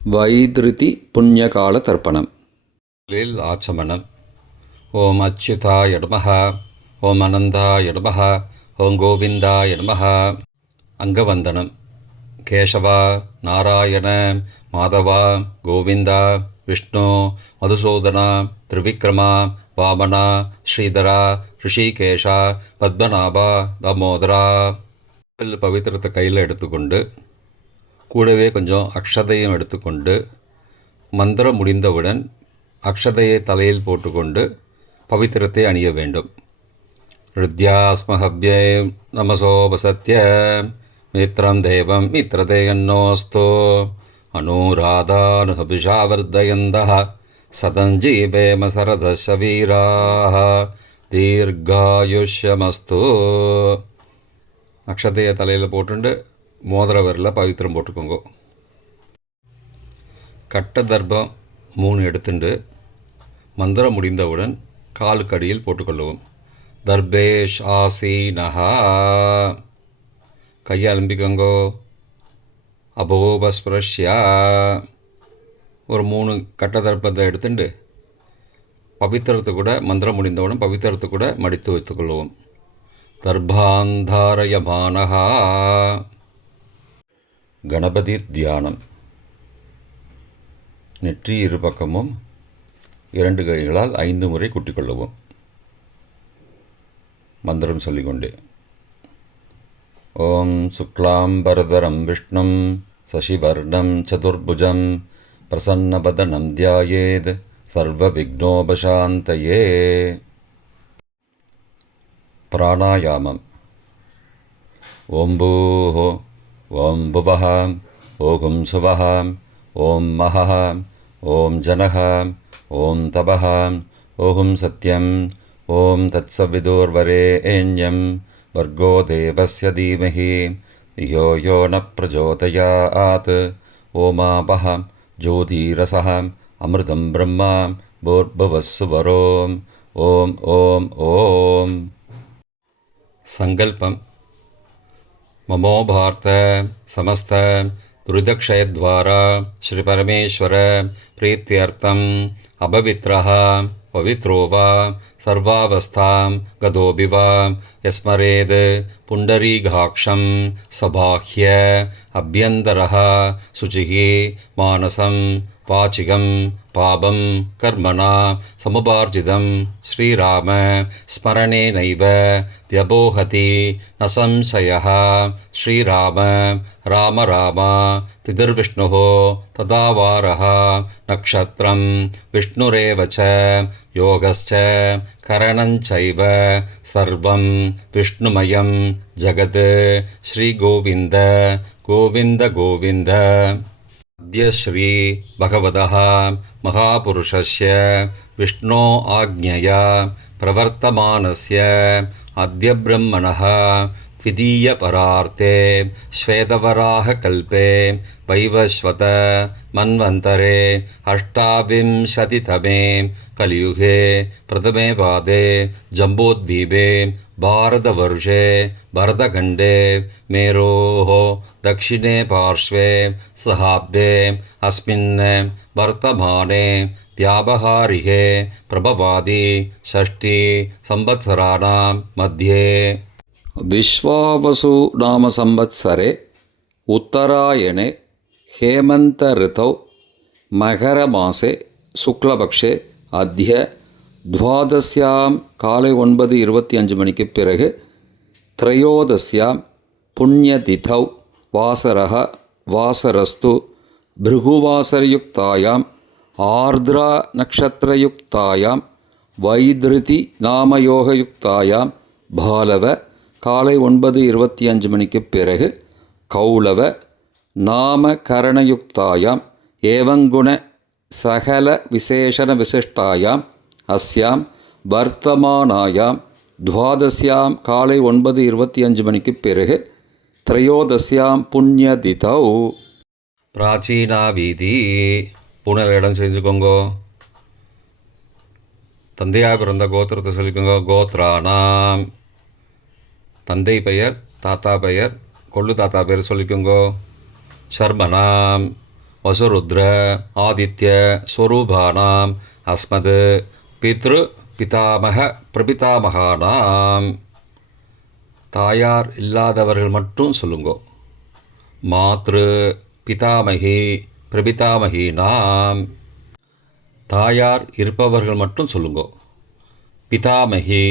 வைதிருதி புண்ணியகால தர்ப்பணம். ஆச்சமனம். ஓம் அச்சுதாய நமஹ, ஓம் அனந்தாய நமஹ, ஓம் கோவிந்தாய நமஹ. அங்கவந்தனம். கேசவா, நாராயண, மாதவா, கோவிந்தா, விஷ்ணு, மதுசூதனா, திரிவிக்ரமா, வாமனா, ஸ்ரீதரா, ரிஷிகேஷா, பத்மநாபா, தாமோதரா. பவித்திரத்தை கையில் எடுத்துக்கொண்டு கூடவே கொஞ்சம் அக்ஷதையும் எடுத்துக்கொண்டு மந்திரம் முடிந்தவுடன் அக்ஷதையை தலையில் போட்டுக்கொண்டு பவித்திரத்தை அணிய வேண்டும். ருத்யாஸ்மஹவ்யே நமசோபசத்ய மித்ரம் தேவம் மித்ரதேயன்னோஸ்தோ அனுராதானுஹபிஷாவர்தயந்தः சதஞ்சீவேம சரதசவீராः தீர்காயுஷ்யமஸ்து. அக்ஷதையை தலையில் போட்டுண்டு மோதிர விரலில் பவித்திரம் போட்டுக்கோங்க. கட்ட தர்ப்பம் 3 எடுத்துண்டு மந்திரம் முடிந்தவுடன் காலுக்கடியில் போட்டுக்கொள்ளவும். தர்பேஷ் ஆசீனஹா. கையை அலம்பிக்கோங்கோ. அபோபஸ்பிரஷ்யா. ஒரு 3 கட்ட தர்ப்பத்தை எடுத்துட்டு பவித்திரத்தை கூட மந்திரம் முடிந்தவுடன் பவித்திரத்தை கூட மடித்து வைத்துக்கொள்ளவும். தர்பாந்தாரயமானஹா. கணபதி தியானம். நெற்றி இரு பக்கமும் 2 கைகளால் 5 முறை குட்டிக்கொள்ளவும். மந்திரம் சொல்லிக்கொண்டே. ஓம் சுக்லாம்பரதரம் விஷ்ணும் சசிவர்ணம் சதுர்புஜம் பிரசன்னபதனம் தியாயேத் சர்வ விக்னோபசாந்தயே. பிராணாயாமம். ஓம் பூஹோ, ஓம் புவஹ, ஓம் சுவஹ, ஓம் மஹஹ, ஓம் ஜனஹ, ஓம் தபஹ, ஓம் சத்யம், ஓம் தத்சவிதுர்வரேண்யம் வர்கோ தேவஸ்ய தீமஹி யோ யோ ந பிரச்சோதயாத். ஓமாபஹ ஜோதிரசஹ அமிர்தம் பிரம்மா பூர்புவஸ்ஸுவரோம். ஓம் ஓம் ஓம். சங்கல்பம். ममो भारत समस्त दुरितक्षयद्वारा श्रीपरमेश्वर प्रीत्यर्थम् अपवित्रः पवित्रो वा सर्वावस्थां गतोऽपि वा यस्मरेद् पुण्डरीकाक्षं सबाह्य अभ्यन्तरः शुचिः मानसं वाचिकं पापं कर्मणा समुपार्जितं श्रीराम स्मरणेनैव व्यपोहति न संशयः. श्रीराम राम राम तिथिर्विष्णुः तदावारः नक्षत्रं विष्णुरेव च योगश्च करणञ्चैव सर्वं विष्णुमयं जगत्. श्रीगोविन्द गोविन्द गोविन्द. अद्य श्री भगवतः महापुरुषस्य विष्णो आज्ञया प्रवर्तमानस्य अद्य ब्रह्मणः द्वितीयपरार्थे श्वेतवराहकल्पे वैवस्वत मन्वन्तरे 28तमे कलियुगे प्रथमे पादे जम्बूद्वीपे भारतवर्षे भरतखण्डे मेरोः दक्षिणे पार्श्वे सहाब्दे अस्मिन् वर्तमाने व्यावहारिके प्रभवादि 6 संवत्सराणां मध्ये विश्वावसु नाम संवत्सरे उत्तरायणे हेमन्त ऋतौ मकरमासे शुक्लपक्षे अद्य 12 காலை 9:25 மணிக்கு பிறகு த்ரயோதஸ்யாம் புண்ணியதிதௌ வாசரः வாசரஸ்து பிருகுவாசரயுக்தாயாம் ஆர்திரா நக்ஷத்திரயுக்தாயாம் வைதிருதி நாமயோகயுக்தாயாம் பாலவ காலை 9:25 மணிக்கு பிறகு கௌளவ நாமகரணயுக்தாயாம் ஏவங்குண சகல விசேஷண விசிஷ்டாயாம் அஸ்யாம் வர்த்தமானாயாம் 12 காலை 9:25 மணிக்கு பிறகு த்ரயோதஸ்யாம் புண்ணியதிதௌ. பிராச்சீனா வீதி. பூனல் இடம் செஞ்சுக்கோங்கோ. தந்தையாக பிறந்த கோத்திரத்தை சொல்லிக்கோங்க. கோத்ரானாம். தந்தை பெயர், தாத்தா பெயர், கொள்ளு தாத்தா பெயர் சொல்லிக்கோங்கோ. சர்மனாம். வசுருத்ர ஆதித்ய ஸ்வரூபானாம் அஸ்மத் பித்ரு பிதாமக பிரபிதாமகானாம். தாயார் இல்லாதவர்கள் மட்டும் சொல்லுங்கோ. மாத்ரு பிதாமகி பிரபிதாமகீனாம். தாயார் இருப்பவர்கள் மட்டும் சொல்லுங்கோ. பிதாமகி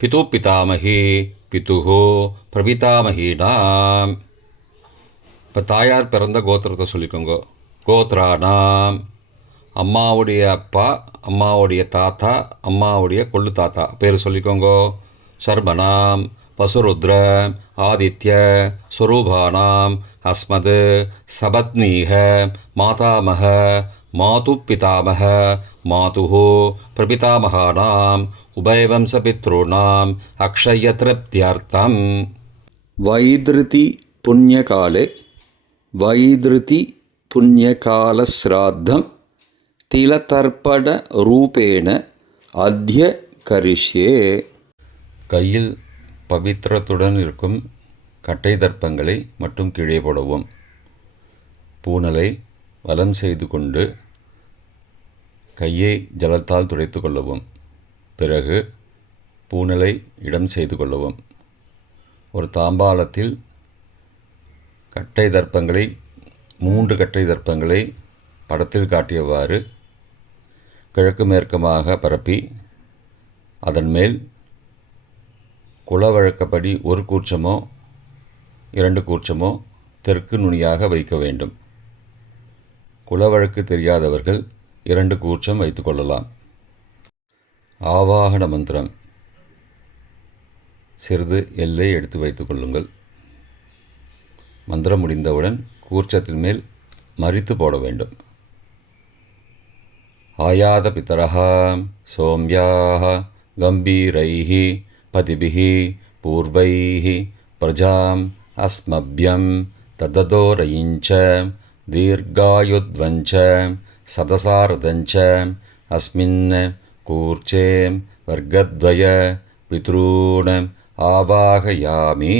பிது பிதாமகி பிதுஹோ பிரபிதாமகீனாம். இப்போ தாயார் பிறந்த கோத்திரத்தை சொல்லிக்கோங்க. கோத்ரானாம், அம்மாவுடைய அப்பா, அம்மாவுடைய தாத்தா, அம்மாவுடைய கொள்ளு தாத்தா பேர் சொல்லிக்கோங்க. சர்மனாம் வசுருத்ர ஆதித்ய ஸ்வரூபானாம் அஸ்மத் சபத்னீக மாதாமக மாது பிதாமக மாதுஹோ பிரபிதாமகானாம் உபயவம்சபித்ருணாம் அக்ஷயத்ருப்தியர்த்தம். வைத்ருதி புண்ணியகாலே வைத்ருதி புண்ணியகாலஸ்ராத்தம் திலதர்ப்பண ரூபேண அத்ய கரிஷ்யே. கையில் பவித்திரத்துடன் இருக்கும் கட்டை தர்ப்பங்களை மட்டும் கீழே போடவும். பூனலை வலம் செய்து கொண்டு கையை ஜலத்தால் துடைத்து கொள்ளவும். பிறகு பூனலை இடம் செய்து கொள்ளவும். ஒரு தாம்பாளத்தில் கட்டை தர்ப்பங்களை 3 கட்டை தர்ப்பங்களை படத்தில் காட்டியவாறு கிழக்கு மேற்குமாக பரப்பி அதன் மேல் குலவழக்கப்படி 1 கூர்ச்சமோ 2 கூர்ச்சமோ தெற்கு நுனியாக வைக்க வேண்டும். குலவழக்கு தெரியாதவர்கள் 2 கூர்ச்சம் வைத்து கொள்ளலாம். ஆவாகன மந்திரம் சிறிது எல்லை எடுத்து வைத்துக் கொள்ளுங்கள். மந்திரம் முடிந்தவுடன் கூர்ச்சத்தின் மேல் மரித்து போட வேண்டும். ஆயாத பிதரஹா சோம்யாஹ கம்பீரைஹி பதிபிஹி பூர்வைஹி பிரஜாம் அஸ்மப்யம் தததோரயிஞ்ச தீர்காயுத்வஞ்ச சதசாரதஞ்ச அஸ்மின் கூர்ச்சே வர்க்கத்வய பித்ரூண ஆவாகயாமி.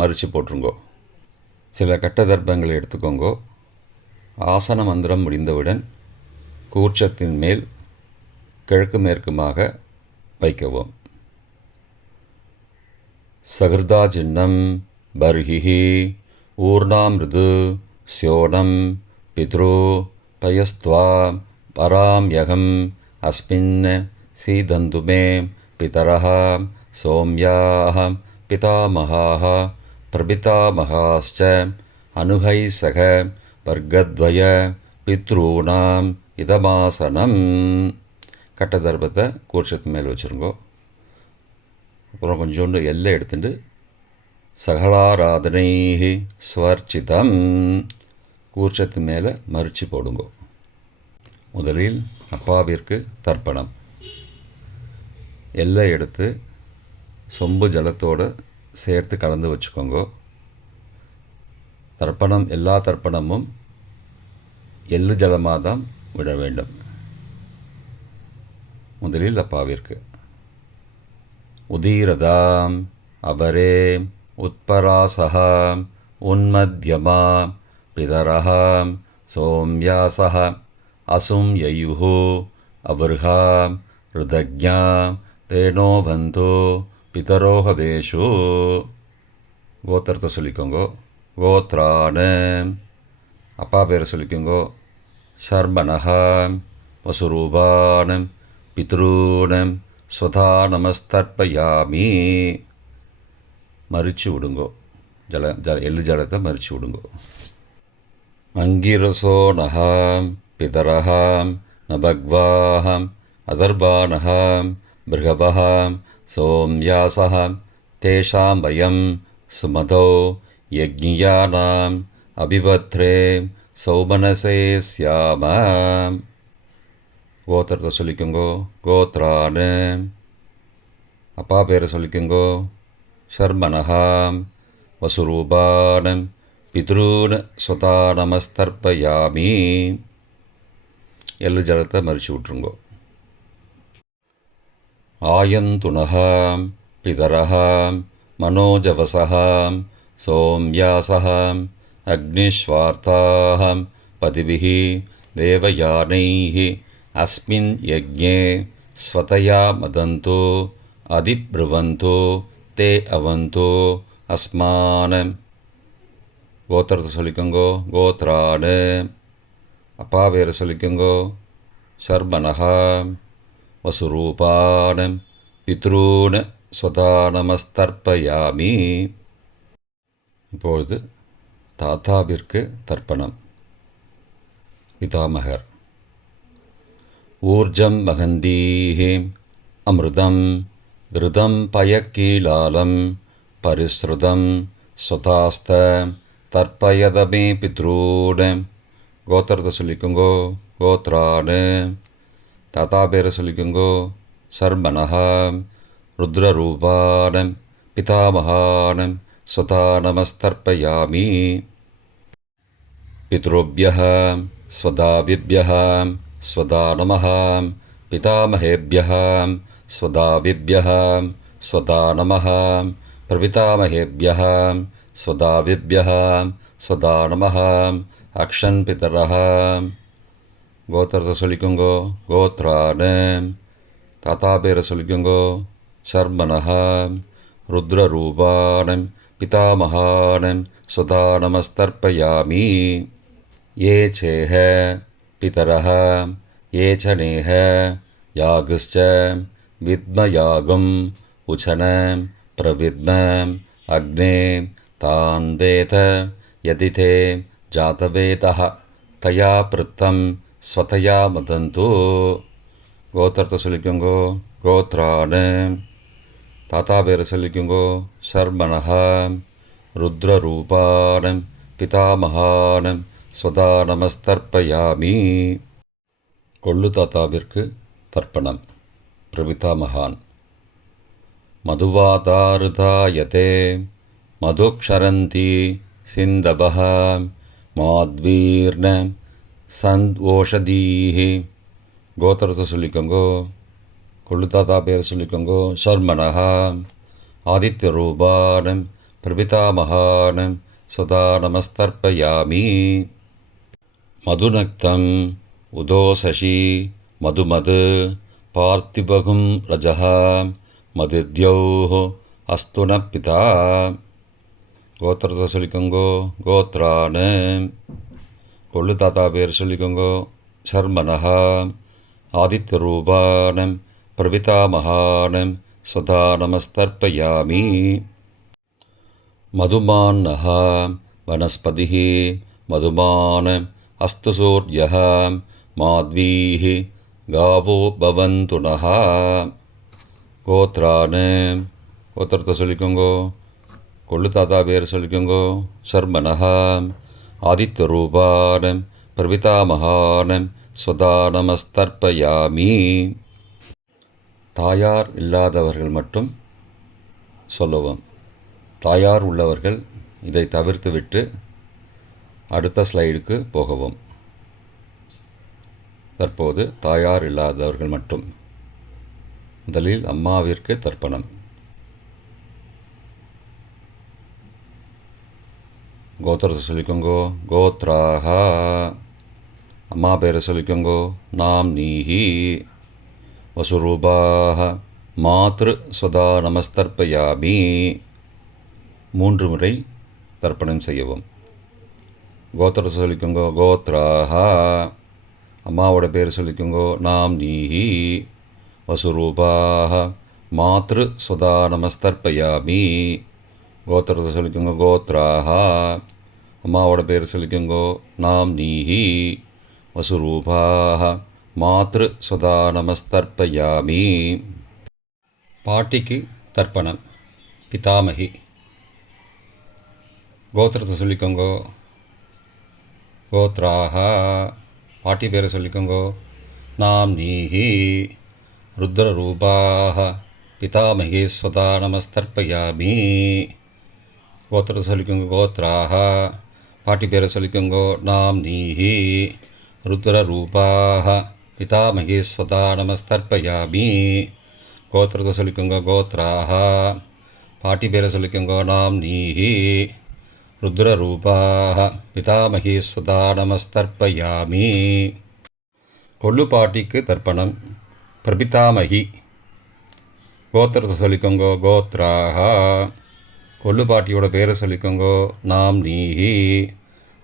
மறித்து போட்டுருங்கோ. சில கட்ட தர்ப்பங்களை எடுத்துக்கோங்கோ. ஆசன மந்திரம் முடிந்தவுடன் கூர்ச்சத்தின் மேல் கிழக்கு மேற்குமாக வைக்கவும். சகிருதா சின்னம் பர்ஹிஹி ஊர்ணாமிருது ஸ்யோனம் பித்ரு பயஸ்த்வா பராம்யகம் அஸ்மின் சீதந்துமே பிதரஹ சோம்யாஹ பிதாமகாஹ பிரபிதாமகாஸ்ச அனுகைசக வர்க்கத்வய பித்ரூணாம் இதமாசனம். கட்ட தர்ப்பத்தை கூர்ச்சத்து மேல் வச்சுருங்கோ. அப்புறம் கொஞ்சோண்டு எல்லை எடுத்துட்டு சகலாராதனை ஸ்வர்ச்சிதம் கூர்ச்சத்து மேலே மறித்து போடுங்கோ. முதலில் அப்பாவிற்கு தர்ப்பணம். எல்லை எடுத்து சொம்பு ஜலத்தோடு சேர்த்து கலந்து வச்சுக்கோங்க. தர்ப்பணம் எல்லா தர்ப்பணமும் எள்ளு ஜலமாக தான் விட வேண்டும். முதலில் அப்பாவிற்கு உதீரதாம் அபரே உத்பராசஹாம் உன்மத்யமாம் பிதரஹாம் சோம்யாசஹ அசும் யயுஹு அபர்ஹாம் ருதக்ஞாம் தேனோ பந்தோ பிதரோஹவேஷு. கோத்திரத்தை சொல்லிக்கோங்கோ. கோத்ரான அப்பா பேரை சொல்லிக்கோங்கோ. ஷர்மணஹாம் வசுரூபானம் பித்ரூனம் ஸ்வதா நமஸ்தர்ப்பயாமி. மறித்து விடுங்கோ. எள்ளு ஜலத்தை மறித்து விடுங்கோ. அங்கிரசோ நகாம் பிதரஹாம் நபக்வாஹாம் அதர்பானஹாம் பிருகபஹாம் சோம்யாசஹாம் தேஷாம் வயம் சுமதோ யக்ஞியானாம் அபிபத்ரே சௌமனசே ஸ்யாமாம். கோத்திரத்தை சொல்லிக்கோங்கோ. கோத்ரான அப்பா பேரை சொல்லிக்கோங்கோ. ஷர்மணஹாம் வசுரூபானம் பித்ரூன ஸ்வதா நமஸ்தர்ப்பயாமி. எள்ளு ஜலத்தை மறித்து விட்ருங்கோ. ஆயந்துணஹாம் பிதரஹாம் மனோஜவசஹாம் சோம்யாசஹாம் அக்னிஸ்வார்த்தாஹாம் பதிபிः தேவயானைः அஸ்மின் யஜ்ஞே ஸ்வதயா மதந்தோ அதிப்ருவந்தோ தே அவந்தோ அஸ்மான. கோத்திரத்தை சொல்லிக்கோங்கோ. கோத்ரானு. அப்பா பேரை சொல்லிக்கோங்கோ. சர்மனஹா. வசுரூபான் பித்ரூன் ஸ்வதானமஸ்தர்ப்பயாமி. இப்பொழுது தாத்தாவிற்கு தர்ப்பணம். பிதாமகர். ஊர்ஜம் மகந்தீஹி அமிர்தம் கிருதம் பயக்கீலாலம் பரிஸ்ருதம் ஸ்வதாஸ்த தர்ப்பயதமே பித்ரூன். கோத்திரத்தை சொல்லிக்கோங்கோ. கோத்ரானு. தாத்தா பேரை சொல்லிக்கோங்கோ. சர்மனஹா. ருத்ரரூபான் பிதாமகான் ஸ்வதானமஸ்தர்ப்பயாமி. பித்ருभ्यः ஸ்வதாவிभ्यः ஸ்வதானமः. பிதாமகேभ्यः ஸ்வதாவிभ्यः ஸ்வதானமः. பிரபிதாமகேभ्यः ஸ்வதாவிभ्यः ஸ்வதானமः. அக்ஷன் பிதரः. கோத்திரத்தை சொல்லிக்கோங்கோ. கோத்ரானு. தாத்தா பேரை சொல்லிக்கோங்கோ. சர்மனஹா. ருத்ரரூபான் பிதாமகான் ஸ்வதானமஸ்தர்ப்பயாமி. ये चेह पितरः ये च नेह यागश्च विद्मयागम् उचन प्रविद्म अग्ने तान् वेद यदि ते जातवेदः तया पृत्तं स्वतया मदन्तु. கோத்திரத்தை சொல்லிக்கோங்கோ. கோத்ரானு. தாத்தா பேரை சொல்லிக்கோங்கோ. சர்மனஹா. ருத்ரரூபான் பிதாமகான் ஸ்வதானமஸ்தர்ப்பயாமி. கொள்ளு தாத்தாவிற்கு தர்ப்பணம். பிரபிதாமகான். மதுவாதாருதாயதே மதுக்ஷரந்தி சிந்தபஹ மாத்வீர்ண சந்த்வோஷதீஹி. கோத்திரத்தை சொல்லிக்கோங்கோ. கொள்ளு தாத்தா பேர் சொல்லிக்கோங்கோ. சர்மனஹா. ஆதித்யரூபான் பிரபிதாமகான் ஸ்வதானமஸ்தர்ப்பயாமி. மதுநக்தம் உதோசசி மதுமது பார்த்திபகும் ரஜः மதுத்யௌः அஸ்து ந பிதா. கோத்திரத்தை சொல்லிக்கோங்கோ. கோத்ரானு. கொள்ளு தாத்தா பேர் சொல்லிக்கோங்கோ. சர்மனஹா. ஆதித்யரூபான் பிரபிதாமகான் ஸ்வதானமஸ்தர்ப்பயாமி. மதுமான்னः வனஸ்பதிः மதுமான் அஸ்து சூர்யः மாத்வீः காவோ பவந்து நः. கோத்ரானு. கோத்திரத்தை சொல்லிக்கோங்கோ. கொள்ளு தாத்தா பேர் சொல்லிக்கோங்கோ. சர்மனஹா. ஆதித்யரூபான் பிரபிதாமகான் ஸ்வதானமஸ்தர்ப்பயாமி. தாயார் இல்லாதவர்கள் மட்டும் சொல்லவும். தாயார் உள்ளவர்கள் இதை தவிர்த்துவிட்டு அடுத்த ஸ்லைடுக்கு போகவும். தற்போது தாயார் இல்லாதவர்கள் மட்டும். முதலில் அம்மாவிற்கு தர்ப்பணம். கோத்திரத்தை சொல்லிக்கோங்கோ. கோத்ராஹா. அம்மா பேரை சொல்லிக்கோங்கோ. நாம் நீஹி. வசுரூபாஹ மாத்ரு ஸ்வதானமஸ்தர்ப்பயாமி. 3 முறை தர்ப்பணம் செய்யவும். கோத்திரத்தை சொல்லிக்கோங்கோ. கோத்ராஹா. அம்மாவோட பேர் சொல்லிக்கோங்கோ. நாம் நீஹி. வசுரூபாஹ மாத்ரு ஸ்வதானமஸ்தர்ப்பயாமி. கோத்திரத்தை சொல்லிக்கோங்கோ. கோத்ராஹா. அம்மாவோட பேர் சொல்லிக்கோங்கோ. நாம் நீஹி. வசுரூபாஹ மாத்ரு ஸ்வதானமஸ்தர்ப்பயாமி. பாட்டிக்கு தர்ப்பணம். பிதாமகி. கோத்திரத்தை சொல்லிக்கோங்கோ. கோத்ராஹா. பாட்டி பேரை சொல்லிக்கோங்கோ. நாம் நீஹி. ருத்ரரூபாஹ பிதாமகி ஸ்வதானமஸ்தர்ப்பயாமி. கோத்திரத்தை சொல்லிக்கோங்கோ. கோத்ராஹா. பாட்டி பேரை சொல்லிக்கோங்கோ. நாம் நீஹி. ருத்ரரூபாஹ பிதாமகி ஸ்வதானமஸ்தர்ப்பயாமி. கோத்திரத்தை சொல்லிக்கோங்கோ. கோத்ராஹா. பாட்டி பேரை சொல்லிக்கோங்கோ. நாம் நீஹி. ருத்ரரூபாः பிதாமகி ஸ்வதா நமஸ்தர்ப்பயாமி. கொள்ளு பாட்டிக்கு தர்ப்பணம். பிரபிதாமகி கோத்திரத்தை சொல்லிக்கோங்கோ. கோத்ராக கொள்ளு பாட்டியோட பேரை சொல்லிக்கோங்கோ. நாம் நீஹி.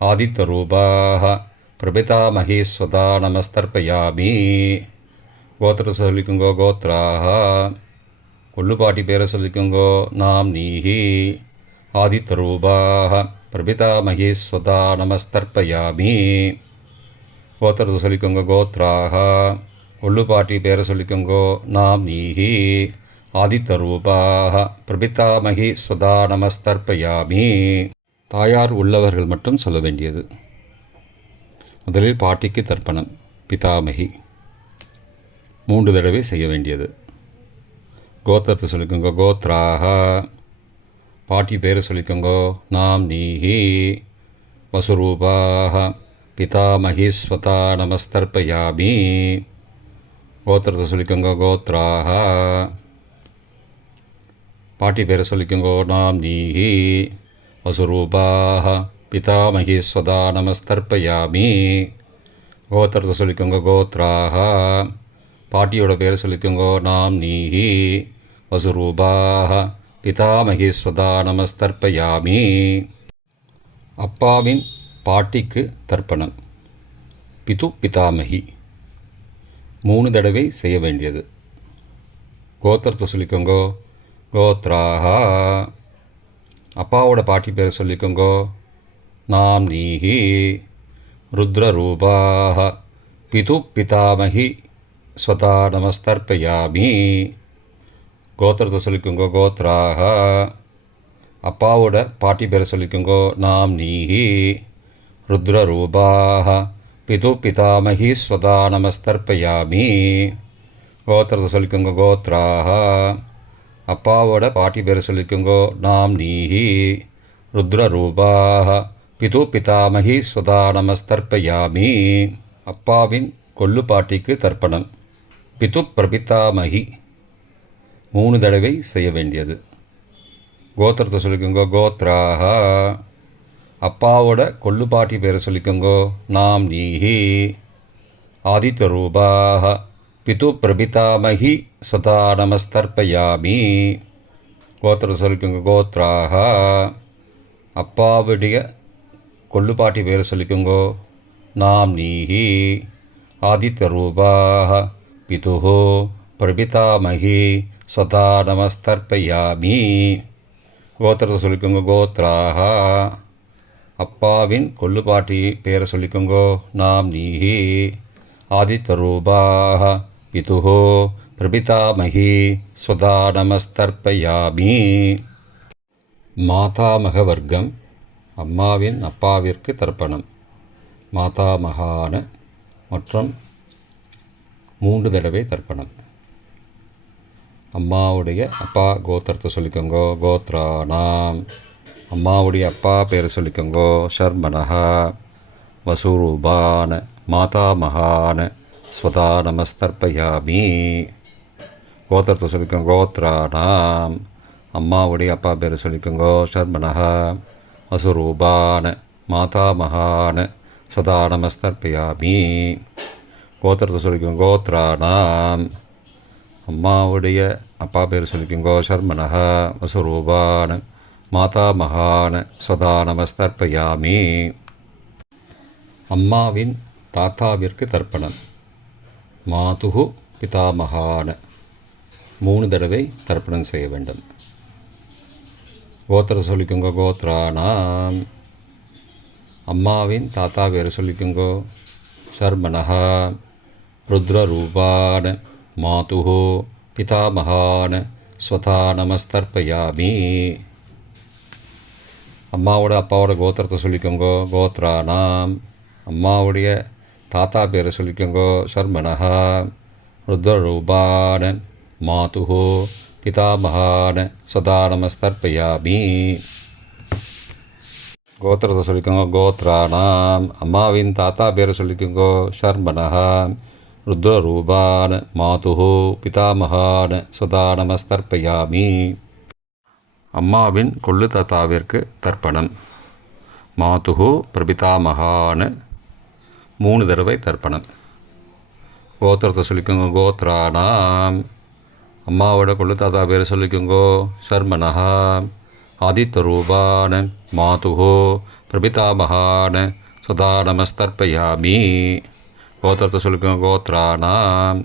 ஆதித்த ரூபாக பிரபிதாமகி ஸ்வதா நமஸ்தர்ப்பயாமி. கோத்திரத்தை சொல்லிக்கோங்கோ. கோத்ராக கொள்ளு பாட்டி பேரை சொல்லிக்கோங்கோ. நாம் நீஹி. ஆதித்த ரூபாக பிரபிதாமகி ஸ்வதா நமஸ்தர்ப்பயாமி. கோத்திரத்தை சொல்லிக்கோங்க. கோத்ராக கொள்ளு பாட்டி பேரை சொல்லிக்கோங்கோ. நாம் நீஹி. ஆதித்த ரூபாக பிரபிதாமகி ஸ்வதா நமஸ்தர்ப்பயாமி. தாயார் உள்ளவர்கள் மட்டும் சொல்ல வேண்டியது. முதலில் பாட்டிக்கு தர்ப்பணம். பிதாமகி 3 தடவை செய்ய வேண்டியது. கோத்திரத்தை சொல்லிக்கோங்க. கோத்ராக பாட்டி பேரை சொல்லிக்கோங்கோ. நாம் நீஹி. வசுரூபாக பிதாமகி ஸ்வதா நமஸ்தர்ப்பயாமி. கோத்திரத்தை சொல்லிக்கோங்க. கோத்ராக பாட்டி பேரை சொல்லிக்கோங்கோ. நாம் நீஹி. வசுரூபாக பிதாமகி ஸ்வதா நமஸ்தர்ப்பயாமி. கோத்திரத்தை சொல்லிக்கோங்க. கோத்ராக பாட்டியோட பேரை சொல்லிக்கோங்கோ. நாம் நீஹி. வசுரூபாக பிதாமகி ஸ்வதா நமஸ்தர்ப்பயாமி. அப்பாவின் பாட்டிக்கு தர்ப்பணம். பிது பிதாமகி 3 தடவை செய்ய வேண்டியது. கோத்திரத்தை சொல்லிக்கோங்கோ. கோத்ராக அப்பாவோட பாட்டி பேரை சொல்லிக்கோங்கோ. நாம் நீஹி. ருத்ரரூபாக பிது பிதாமகி ஸ்வதா நமஸ்தர்ப்பயாமி. கோத்திரத்தை சொல்லிக்கோங்கோ. கோத்ராக அப்பாவோட பாட்டி பேரை சொல்லிக்கோங்கோ. நாம் நீஹி. ருத்ரரூபாக பிது பிதாமகி ஸ்வதா நமஸ்தர்ப்பயாமி. கோத்திரத்தை சொல்லிக்கோங்க. கோத்ராக அப்பாவோட பாட்டி பேரை சொல்லிக்கோங்கோ. நாம் நீஹி. ருத்ரரூபாக பிது பிதாமகி ஸ்வதா நமஸ்தர்ப்பயாமி. அப்பாவின் கொள்ளு பாட்டிக்கு தர்ப்பணம். பிது பிரபிதாமகி 3 தடவை செய்ய வேண்டியது. கோத்திரத்தை சொல்லிக்கோங்கோ. கோத்ராக அப்பாவோட கொள்ளு பாட்டி பேரை சொல்லிக்கோங்கோ. நாம் நீஹி. ஆதித்த ரூபாக பிது பிரபிதாமகி ஸ்வதா நமஸ்தர்ப்பயாமி. கோத்திரத்தை சொல்லிக்கோங்க. கோத்ராக அப்பாவுடைய கொள்ளு பாட்டி பேரை சொல்லிக்கோங்கோ. நாம் நீஹி. ஆதித்த ரூபாக பிதுஹோ பிரபிதாமகி ஸ்வதா நமஸ்தர்ப்பயாமி. கோத்திரத்தை சொல்லிக்கோங்க. கோத்ராக அப்பாவின் கொள்ளு பாட்டி பேரை சொல்லிக்கோங்கோ. நாம் நீஹி. ஆதித்த ரூபாக பிதுஹோ பிரபிதாமகி ஸ்வதா நமஸ்தர்ப்பயாமி. மாதாமக வர்க்கம். அம்மாவின் அப்பாவிற்கு தர்ப்பணம். மாதாமகான மற்றும் 3 தடவை தர்ப்பணம். அம்மாவுடைய அப்பா கோத்திரத்தை சொல்லிக்கோங்கோ. கோத்ராணாம் அம்மாவுடைய அப்பா பேரை சொல்லிக்கோங்கோ. ஷர்மணஹா வசுரூபான மாதாமகான ஸ்வதா நமஸ்தர்ப்பயாமி. கோத்திரத்தை சொல்லிக்கோங்க. கோத்ராணாம் அம்மாவுடைய அப்பா பேரை சொல்லிக்கோங்கோ. ஷர்மணஹா வசுரூபான மாதாமகான ஸ்வதா நமஸ்தர்ப்பயாமி. கோத்திரத்தை சொல்லிக்கோங்க. கோத்ராணாம் அம்மாவுடைய அப்பா பேர் சொல்லிக்கோங்கோ. ஷர்மணஹா வசுரூபான மாதாமகான ஸ்வதா நமஸ்தர்ப்பயாமி. அம்மாவின் தாத்தாவிற்கு தர்ப்பணம். மாதுகு பிதாமகான 3 தடவை தர்ப்பணம் செய்ய வேண்டும். கோத்திரத்தை சொல்லிக்கோங்க. கோத்ராணாம் அம்மாவின் தாத்தா பேர் சொல்லிக்கோங்கோ. ஷர்மணஹா ருத்ரரூபான மாதுஹோ பிதாமகான ஸ்வதா நமஸ்தர்ப்பயாமி. அம்மாவோட அப்பாவோட கோத்திரத்தை சொல்லிக்கோங்கோ. கோத்ராணாம் அம்மாவுடைய தாத்தா பேரை சொல்லிக்கோங்கோ. ஷர்மணஹா ருத்ரரூபான மாதுஹோ பிதாமகான ஸ்வதா நமஸ்தர்ப்பயாமி. கோத்திரத்தை சொல்லிக்கோங்க. கோத்ராணாம் அம்மாவின் தாத்தா பேரை சொல்லிக்கோங்கோ. ஷர்மணஹா ருத்ரரூபான மாதுஹோ பிதாமகான ஸ்வதா நமஸ்தர்ப்பயாமி. அம்மாவின் கொள்ளு தாத்தாவிற்கு தர்ப்பணம். மாதுஹு பிரபிதாமகான்னு 3 தடவை தர்ப்பணம். கோத்திரத்தை சொல்லிக்கோங்க. கோத்ரானாம், அம்மாவோட கொள்ளு தாத்தா பேர் சொல்லிக்கோங்கோ. சர்மனஹா ஆதித்தரூபான மாதுஹோ பிரபிதாமகான சதா நமஸ்தர்ப்பயாமி. கோத்திரத்தை சொல்லிக்கோங்க. கோத்ரானாம்,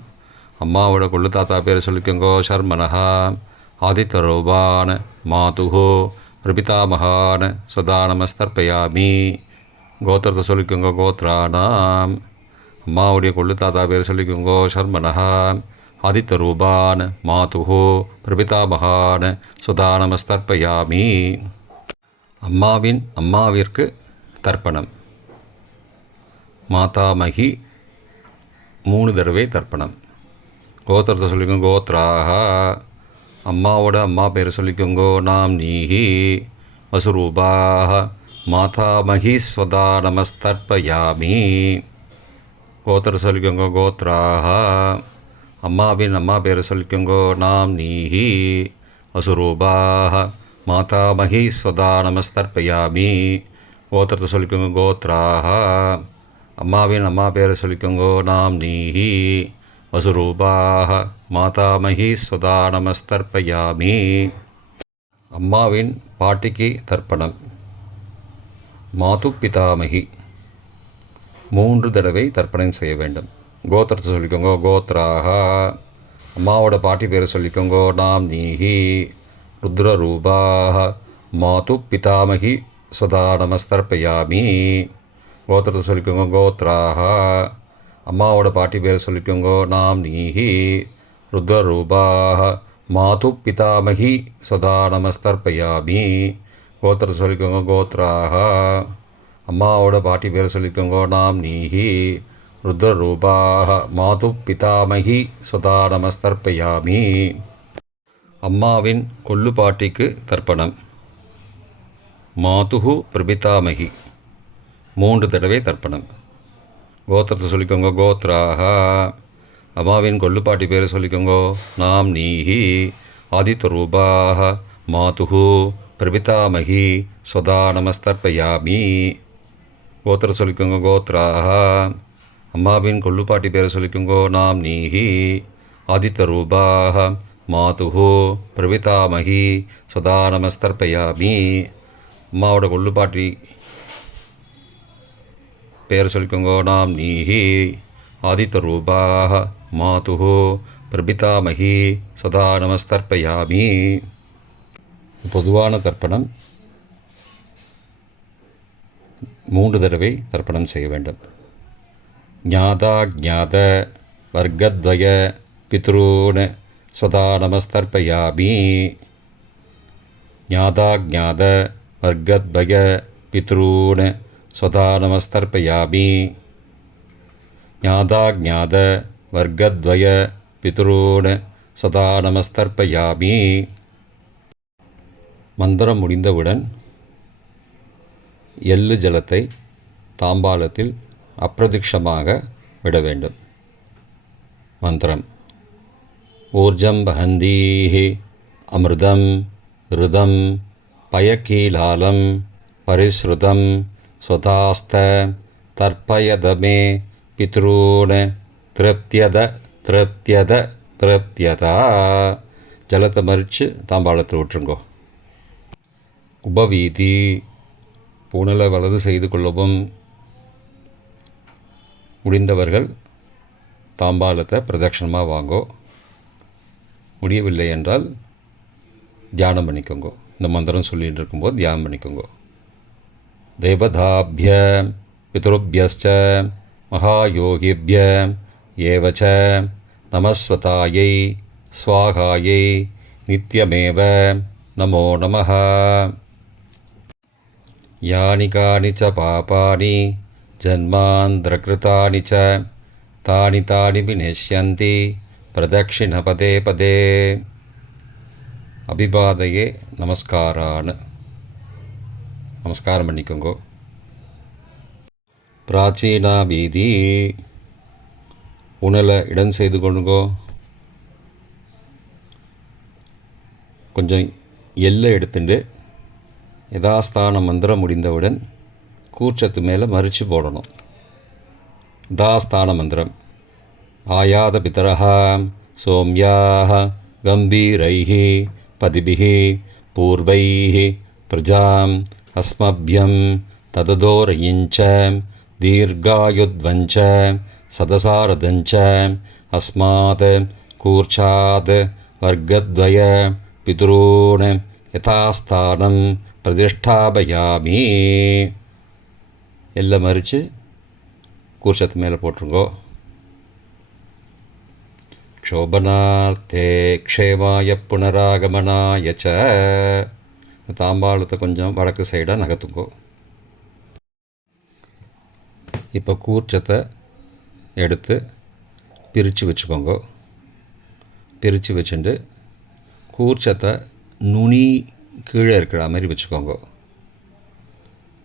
அம்மாவோட கொள்ளு தாத்தா பேர் சொல்லிக்கோங்கோ. சர்மனஹா ஆதித்தரூபான மாதுஹோ பிரபிதாமகான சதா நமஸ்தர்ப்பயாமி. கோத்திரத்தை சொல்லிக்கோங்க. கோத்ரானாம், அம்மாவுடைய கொள்ளு தாத்தா பேர் சொல்லிக்கோங்கோ. சர்மனஹா ஆதித்தரூபான் மாதுஹோ பிரபிதாமகான் சுதா நமஸ்தர்ப்பயாமி. அம்மாவிற்கு தர்ப்பணம். மாதாமகி 3 தடவை தர்ப்பணம். கோத்திரத்தை சொல்லிக்கோங்க. கோத்ராக, அம்மாவோட அம்மா பேர் சொல்லிக்கோங்கோ. நாம் நீஹி வசுரூபாக மாதாமகி ஸ்வதா நமஸ்தர்ப்பயாமி. கோத்திர சொல்லிக்கோங்க. கோத்ராக, அம்மாவின் அம்மா பேர் சொல்லிக்கோங்கோ. நாம் நீஹி வசுரூபாக மாதாமகி ஸ்வதா நமஸ்தர்ப்பயாமி. கோத்திரத்தை சொல்லிக்கோங்க. கோத்ராக, அம்மாவின் அம்மா பேர் சொல்லிக்கோங்கோ. நாம் நீஹி வசுரூபாக மாதாமகி ஸ்வதா நமஸ்தர்ப்பயாமி. அம்மாவின் பாட்டிக்கு தர்ப்பணம். மாது பிதாமகி 3 தடவை தர்ப்பணம் செய்ய வேண்டும். கோத்திரத்தை சொல்லிக்கோங்க. கோத்ராக, அம்மாவோட பாட்டி பேர் சொல்லிக்கோங்கோ. நாம் நீஹி ருத்ரரூபாக மாது பிதாமகி ஸ்வதா நமஸ்தர்ப்பயாமி. கோத்திரத்தை சொல்லிக்கோங்க. கோத்ராக, அம்மாவோட பாட்டி பேர் சொல்லிக்கோங்கோ. நாம் நீஹி ருத்ரரூபாக மாது பிதாமகி ஸ்வதா நமஸ்தர்ப்பயாமி. கோத்திரத்தை சொல்லிக்கோங்க. கோத்ராக, அம்மாவோட பாட்டி பேர் சொல்லிக்கோங்கோ. நாம் நீஹி ருத்ரரூபாக மாது பிதாமகி ஸ்வதா நமஸ்தர்ப்பயாமி. அம்மாவின் கொள்ளு பாட்டிக்கு தர்ப்பணம். மாதுஹு பிரபிதாமகி 3 தடவை தர்ப்பணம். கோத்திரத்தை சொல்லிக்கோங்க. கோத்ராக, அம்மாவின் கொள்ளு பாட்டி பேர் சொல்லிக்கோங்கோ. நாம் நீஹி ஆதித்தரூபாக மாதுஹு பிரபிதாமகி ஸ்வதா நமஸ்தர்ப்பயாமி. கோத்திர சொல்லிக்கோங்க. கோத்ராக, அம்மாவின் கொள்ளுப்பாட்டி பேரை சொல்லிக்கோங்கோ. நாம் நீஹி ஆதித்தரூபாக மாதுஹு பிரபிதாமகி சதா நமஸ்தர்ப்பயாமி. அம்மாவோட கொள்ளுப்பாட்டி பேரை சொல்லிக்கோங்கோ. நாம் நீஹி ஆதித்தரூபாக மாதுஹு பிரபிதாமகி சதா நமஸ்தர்ப்பயாமி. பொதுவான தர்ப்பணம் 3 தடவை தர்ப்பணம் செய்ய வேண்டும். ஞாதா ஜாத வர்க்கத்வய பித்ரூன் சதா நமஸ்தர்ப்பயாமி. ஞாதா ஜாத வர்க்கத்வய பித்ரூன் சதா நமஸ்தர்ப்பயாமி. ஞாதா ஜாத வர்க்கத்வய பித்ரூன் சதா நமஸ்தர்ப்பயாமி. மந்திரம் முடிந்தவுடன் எள்ளு ஜலத்தை தாம்பாலத்தில் அப்பிரதிக்ஷமாக விட வேண்டும். மந்திரம்: ஊர்ஜம் வஹந்தீஹி அமிர்தம் ருதம் பயக்கீலாலம் பரிஸ்ருதம் ஸ்வதாஸ்த தர்ப்பயதமே பித்ரூன் திருப்தியத திருப்தியத திருப்தியதா. ஜலத்தை மறித்து தாம்பாளத்தில் விட்டுருங்கோ. உபவீதி: புனலை வலது செய்து கொள்ளவும். முடிந்தவர்கள் தாம்பாலத்தை பிரதட்சணமாக வாங்கோ. முடியவில்லை என்றால் தியானம் பண்ணிக்கோங்க. இந்த மந்திரம் சொல்லிகிட்டு இருக்கும்போது தியானம் பண்ணிக்கோங்க. தேவதாபிய பித்ருபியஸ்ச மகாயோகிபிய ஏவச்ச நமஸ்வதாயை ஸ்வாகாயை நித்யமேவ நமோ நமः. யானி கானி ச பாபானி ஜன்மாந்திரகிருதானி ச தானி தானி விநஷ்யந்தி பிரதக்ஷிண பதே பதே. அபிபாதையே நமஸ்காரான்னு நமஸ்காரம் பண்ணிக்கோங்கோ. பிராச்சீனா வீதி: உணலை இடம் செய்து கொள்ளுங்கோ. கொஞ்சம் எள்ளை எடுத்துட்டு யதாஸ்தான மந்திரம் முடிந்தவுடன் கூர்ச்சத்து மேலே மறித்து போடணும். தாஸ்தான மந்திரம். ஆயாத பிதரஹா சோம்யாக கம்பீரைஹி பதிபிஹி பூர்வைஹி பிரஜாம் அஸ்மப்யம் தததோரயிஞ்ச தீர்காயுத்வஞ்ச சதசாரதஞ்ச அஸ்மாத் கூர்ச்சாத் வர்க்கத்வய பிதுரூன் யதாஸ்தானம் பிரதிஷ்டாபயாமி. எல்லாம் மறித்து கூர்ச்சத்து மேலே போட்டுருங்கோ. க்ஷோபனார்த்தே க்ஷேமாய புனராகமனாய ச. தாம்பாளத்தை கொஞ்சம் வடக்கு சைடாக நகர்த்துங்கோ. இப்போ கூர்ச்சத்தை எடுத்து பிரித்து வச்சுக்கோங்க. பிரித்து வச்சுட்டு கூர்ச்சத்தை நுனி கீழே இருக்கிற மாதிரி வச்சுக்கோங்க.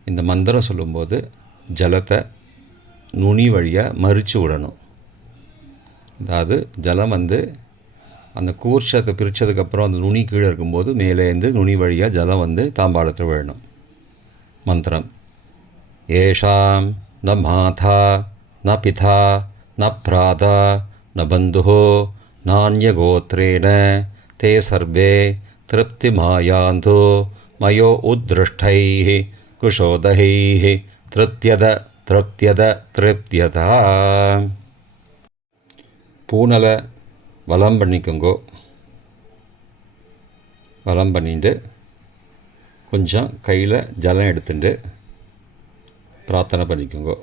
இந்த மந்திரம் சொல்லும்போது ஜலத்தை நுனி வழியாக மறித்து விடணும். அதாவது ஜலம் அந்த கூர்ச்சத்தை பிரித்ததுக்கப்புறம் அந்த நுனி கீழே இருக்கும்போது மேலேருந்து நுனி வழியாக ஜலம் தாம்பாளத்தில் விழணும். மந்திரம். ஏஷாம் ந மாதா ந பிதா ந பிராதா ந பந்துஹோ நான்யகோத்ரேண தே சர்வே திருப்திமாயாந்து மயோ உத்ருஷ்டைः குஷோதகைः திருப்தியதா. பூனலை வலம் பண்ணிக்கோங்கோ. வலம் பண்ணிட்டு கொஞ்சம் கையில் ஜலம் எடுத்துட்டு பிரார்த்தனை பண்ணிக்கோங்கோ.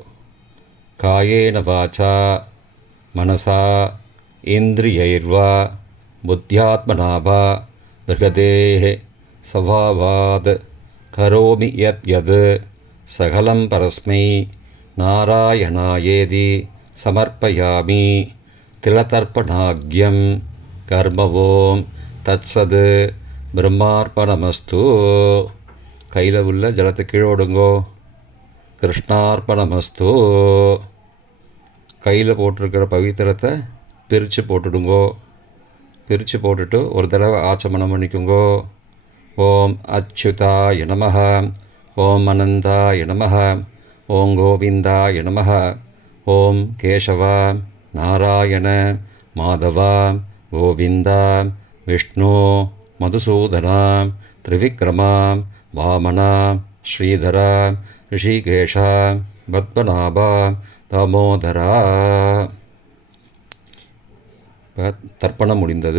காயேன வாச்சா மனசா இந்திரியைர்வா புத்தியாத்மனாவா பிருகதேஹ சவாவாத் கரோமி யத் யத் சகலம் பரஸ்மை நாராயணாயேதி சமர்ப்பயாமி. திலதர்ப்பணாக்யம் கர்மவோம் தத்சத் பிரம்மார்ப்பணமஸ்து. கையில் உள்ள ஜலத்தை கீழோடுங்கோ. கிருஷ்ணார்ப்பணமஸ்து. கையில் போட்டிருக்கிற பவித்திரத்தை பிரித்து போட்டுடுங்கோ. பிரித்து போட்டுட்டு ஒரு தடவை ஆச்சமனம் பண்ணிக்கோங்கோ. ஓம் அச்சுதாய நமஹ, ஓம் அனந்தாய நமஹ, ஓம் கோவிந்தாய நமஹ, ஓம் கேசவா நாராயண மாதவா கோவிந்தா விஷ்ணு மதுசூதனா திரிவிக்ரமா வாமனா ஸ்ரீதரா ரிஷிகேஷா பத்மநாபா தாமோதரா. இப்போ தர்ப்பணம் முடிந்தது.